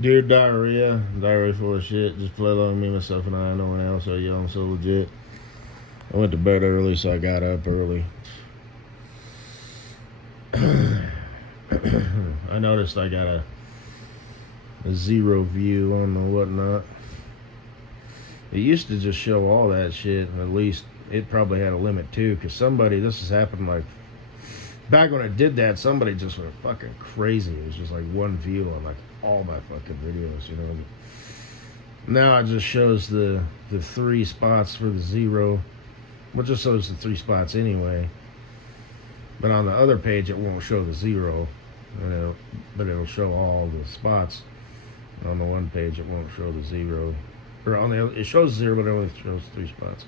Dear diarrhea, diarrhea full of shit. Just play along me, myself, and I. No one else. So yo, I'm so legit. I went to bed early, so I got up early. I noticed I got a zero view on the whatnot. It used to just show all that shit, and at least it probably had a limit too, because somebody, this has happened like, back when I did that, somebody just went fucking crazy. It was just like one view on like all my fucking videos, you know. Now it just shows the 3 spots for the zero. Well, it just shows the 3 spots anyway. But on the other page, it won't show the zero, but it'll show all the spots. And on the one page, it won't show the zero. Or on the other, it shows 0, but it only shows 3 spots.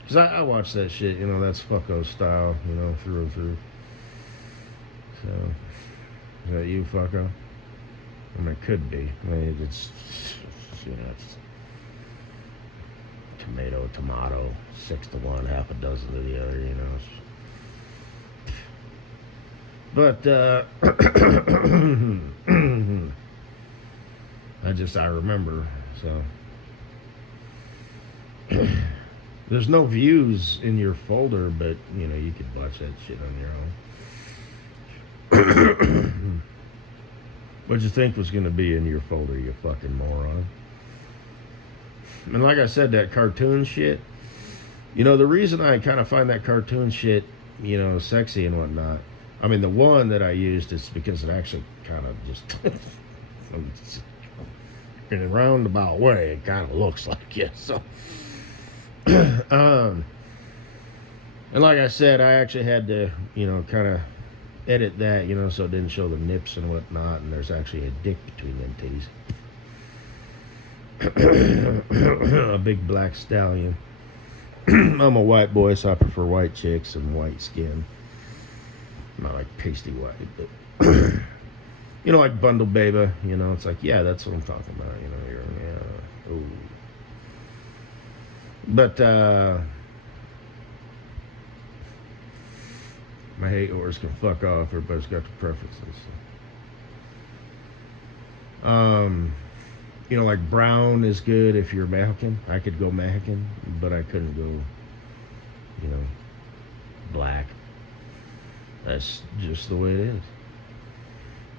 Because I watch that shit, you know, that's fucko style, you know, through and through. So, is that you, fucko? I mean, it could be. I mean, it's, you know, it's tomato, 6 to 1, half a dozen to the other, you know. But, I remember, so. There's no views in your folder, but, you know, you could watch that shit on your own. What'd you think was going to be in your folder, you fucking moron? And like I said, that cartoon shit, you know, the reason I kind of find that cartoon shit, you know, sexy and whatnot, I mean, the one that I used is because it actually kind of just, in a roundabout way, it kind of looks like it, so. And like I said, I actually had to, you know, kind of edit that, you know, so it didn't show the nips and whatnot, and there's actually a dick between them titties. A big black stallion. I'm a white boy, so I prefer white chicks and white skin. Not like pasty white, but you know, like bundle baby, you know, it's like, yeah, that's what I'm talking about, you know, yeah, ooh. But my hate whores can fuck off. Everybody's got their preferences. You know, like brown is good if you're Mexican. I could go Mexican, but I couldn't go, you know, black. That's just the way it is.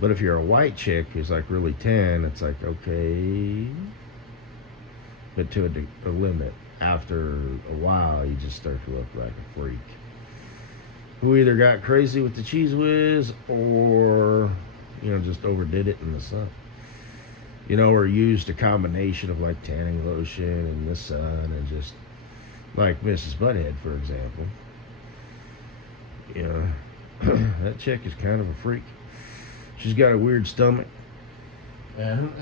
But if you're a white chick who's like really tan, it's like, okay, but to a limit. After a while, you just start to look like a freak who either got crazy with the cheese whiz or, you know, just overdid it in the sun. You know, or used a combination of like tanning lotion and the sun, and just like Mrs. Butthead, for example. You know, that chick is kind of a freak. She's got a weird stomach, and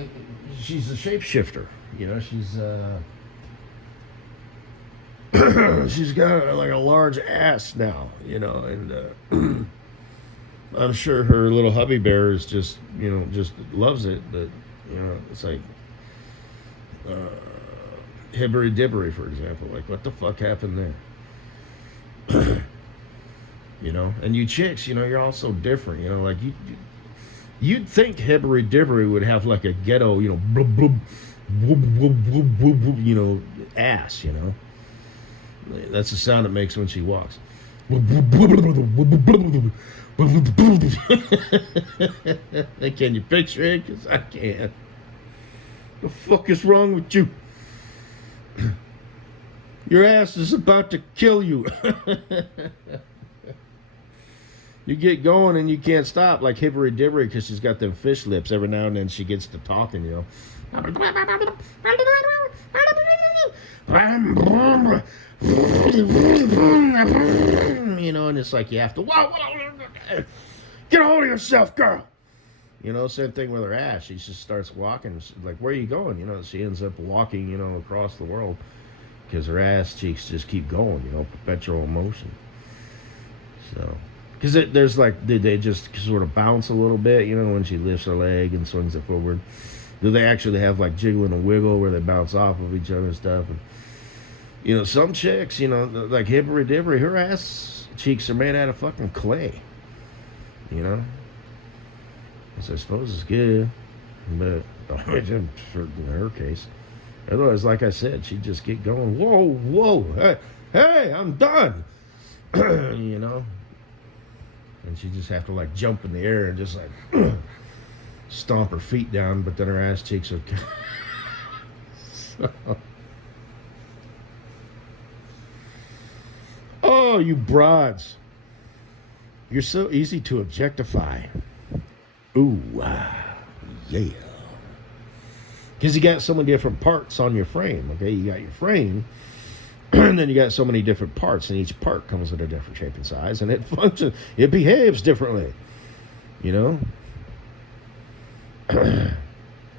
she's a shapeshifter. You know, she's got like a large ass now, you know, and I'm sure her little hubby bear is just, you know, just loves it, but, you know, it's like hibbery dibbery, for example. Like, what the fuck happened there? You know, and you chicks, you know, you're all so different, you know, like you'd think hibbery dibbery would have like a ghetto, you know, blub, blub, whoop, whoop, whoop, whoop, whoop, you know, ass, you know. That's the sound it makes when she walks. Can you picture it? Because I can't. The fuck is wrong with you? Your ass is about to kill you. You get going and you can't stop, like hibbery dibbery, because she's got them fish lips. Every now and then she gets to talking, you know. You know, and it's like you have to, whoa, get a hold of yourself, girl. You know, same thing with her ass. She just starts walking. Like, where are you going? You know, she ends up walking, you know, across the world because her ass cheeks just keep going, you know, perpetual motion. So, because there's like, they just sort of bounce a little bit, you know, when she lifts her leg and swings it forward. Do they actually have like jiggling and wiggle where they bounce off of each other and stuff? And, you know, some chicks, you know, like hibbery dibbery, her ass cheeks are made out of fucking clay. You know? So I suppose it's good. But in her case, otherwise, like I said, she'd just get going. Whoa, whoa, hey, I'm done. You know, and she'd just have to like jump in the air and just like stomp her feet down, but then her ass cheeks would. So. Oh, you broads. You're so easy to objectify. Ooh, yeah. Because you got so many different parts on your frame, okay? You got your frame, and then you got so many different parts, and each part comes in a different shape and size, and it functions, it behaves differently, you know? And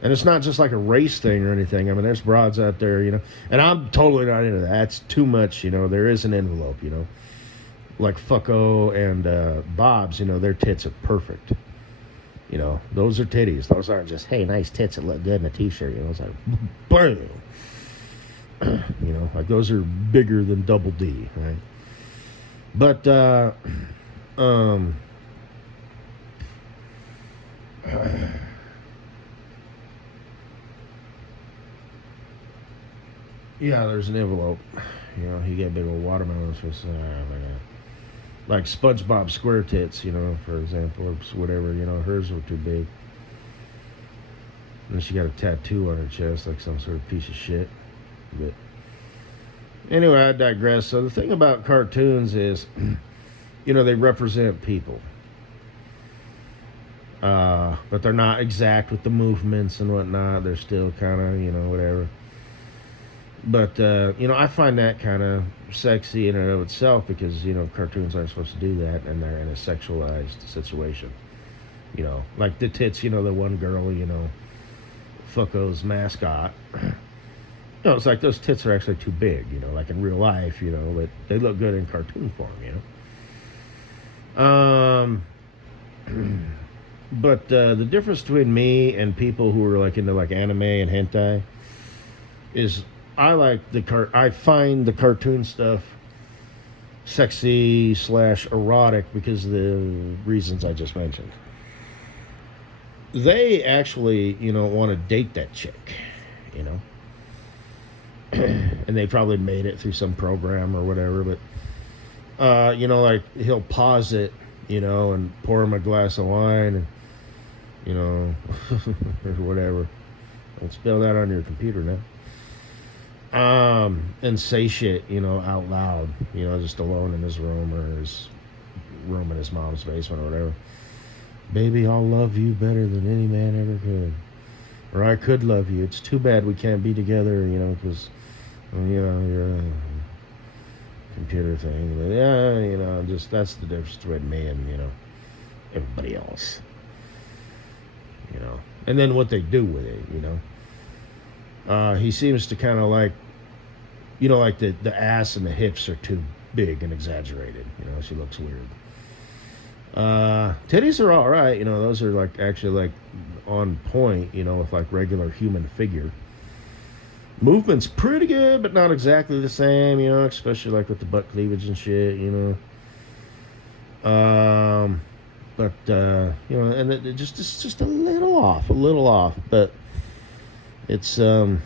it's not just like a race thing or anything. I mean, there's broads out there, you know, and I'm totally not into that. That's too much, you know. There is an envelope, you know. Like Fucko and Bob's, you know, their tits are perfect. You know, those are titties. Those aren't just, hey, nice tits that look good in a t-shirt. You know, it's like, bam. You know, like those are bigger than double D, right? But, yeah, there's an envelope. You know, you get big old watermelons for like SpongeBob square tits, you know, for example, or whatever. You know, hers were too big. And then she got a tattoo on her chest, like some sort of piece of shit. But anyway, I digress. So the thing about cartoons is, you know, they represent people. But they're not exact with the movements and whatnot. They're still kind of, you know, whatever. But, you know, I find that kind of sexy in and of itself because, you know, cartoons aren't supposed to do that and they're in a sexualized situation. You know, like the tits, you know, the one girl, you know, Fucko's mascot. You know, it's like those tits are actually too big, you know, like in real life, you know, but they look good in cartoon form, you know. But the difference between me and people who are like into like anime and hentai is I find the cartoon stuff sexy / erotic because of the reasons I just mentioned. They actually, you know, want to date that chick, you know. And they probably made it through some program or whatever, but you know, like he'll pause it, you know, and pour him a glass of wine and, you know, or whatever. Don't spell that on your computer now. And say shit, you know, out loud, you know, just alone in his room or his room in his mom's basement or whatever. Baby, I'll love you better than any man ever could. Or I could love you. It's too bad we can't be together, you know, because, you know, you're a computer thing. But yeah, you know, just that's the difference between me and, you know, everybody else. You know, and then what they do with it, you know. He seems to kind of like, you know, like the ass and the hips are too big and exaggerated. You know, she looks weird. Titties are all right. You know, those are like actually like on point, you know, with like regular human figure. Movement's pretty good, but not exactly the same, you know, especially like with the butt cleavage and shit, you know. But, you know, and it's just a little off, but it's, you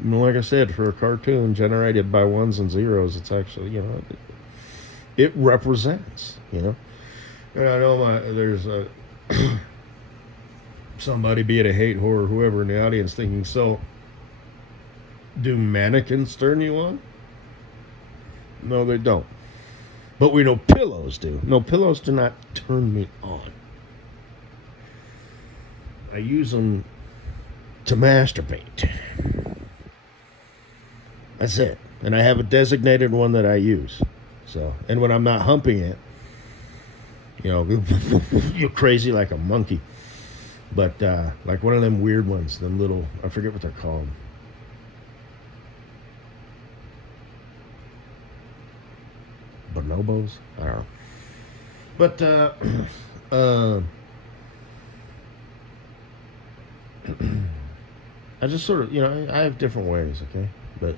know, like I said, for a cartoon generated by ones and zeros, it's actually, you know, it represents, you know. And I know there's somebody, be it a hate whore or whoever in the audience, thinking, so, do mannequins turn you on? No, they don't. But we know pillows do. No, pillows do not turn me on. I use them to masturbate. That's it. And I have a designated one that I use. So, and when I'm not humping it, you know, you're crazy like a monkey. But like one of them weird ones, them little, I forget what they're called. Bonobos? I don't know. But I just sort of, you know, I have different ways, okay? But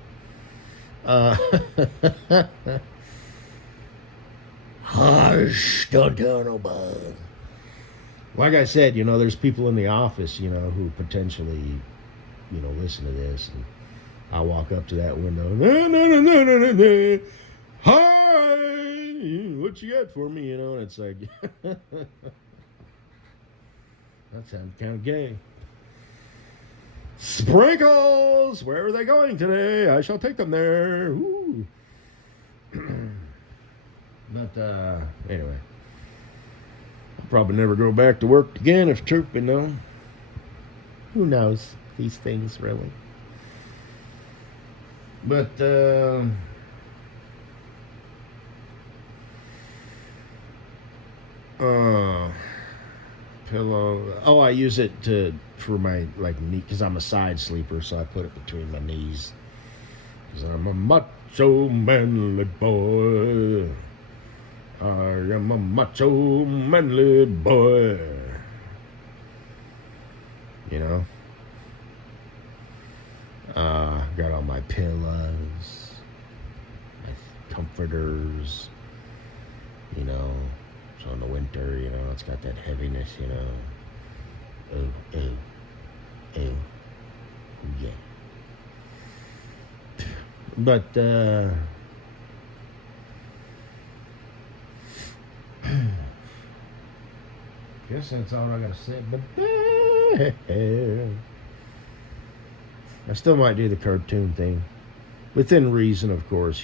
hush, don't tell nobody. Like I said, there's people in the office, who potentially, listen to this, and I walk up to that window. No, no, no, no, no, no, no. Hi, what you got for me? And it's like, that sounds kind of gay. Sprinkles, where are they going today? I shall take them there. Ooh. But anyway, I'll probably never go back to work again if truth be known. Who knows these things really? But pillow. Oh, I use it for my knee, because I'm a side sleeper, so I put it between my knees. Because I'm a macho manly boy. I am a macho manly boy. Got all my pillows, my comforters. So in the winter, it's got that heaviness, Oh, yeah. But, guess that's all I gotta say. But, I still might do the cartoon thing. Within reason, of course,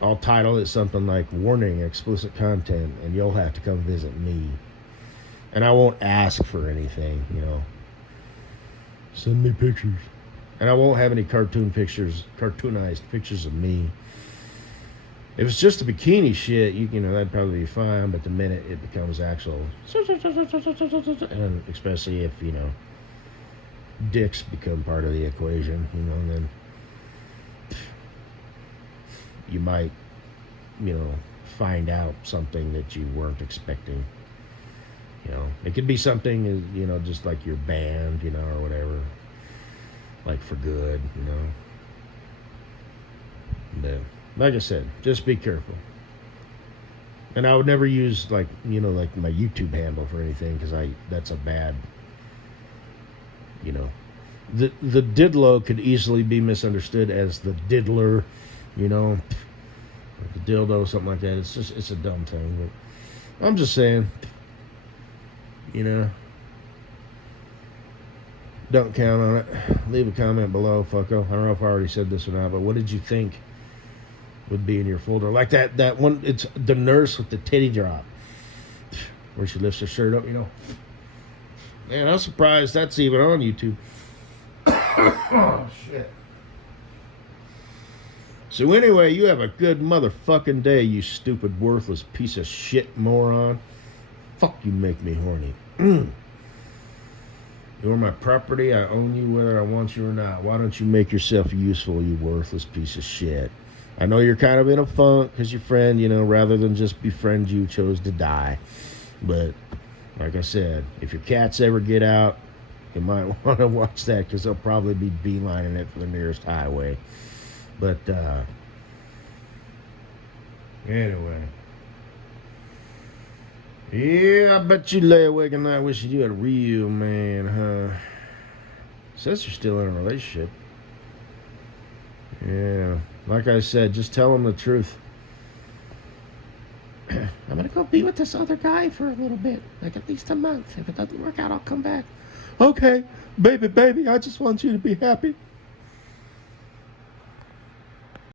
I'll title it something like "Warning: Explicit Content," and you'll have to come visit me. And I won't ask for anything, Send me pictures. And I won't have any cartoonized pictures of me. If it's just a bikini shit, that'd probably be fine. But the minute it becomes actual, and especially if, dicks become part of the equation, then you might, find out something that you weren't expecting. It could be something, just like your band, or whatever, like for good, But like I said, just be careful. And I would never use like my YouTube handle for anything, because that's a bad, the didlo could easily be misunderstood as the diddler, like the dildo, something like that. It's a dumb thing, but I'm just saying, don't count on it. Leave a comment below, fucko. I don't know if I already said this or not, but what did you think would be in your folder? Like that one, it's the nurse with the titty drop, where she lifts her shirt up, Man, I'm surprised that's even on YouTube. Oh, shit. So anyway, you have a good motherfucking day, you stupid, worthless piece of shit moron. Fuck, you make me horny. You're my property. I own you whether I want you or not. Why don't you make yourself useful, you worthless piece of shit? I know you're kind of in a funk because your friend, rather than just befriend you, chose to die. But like I said, if your cats ever get out, you might want to watch that, because they'll probably be beelining it for the nearest highway. But anyway. Yeah, I bet you lay awake at night wishing you had a real man, huh? Says you're still in a relationship. Yeah, like I said, just tell him the truth. I'm gonna go be with this other guy for a little bit, like at least a month. If it doesn't work out, I'll come back. Okay, baby, I just want you to be happy.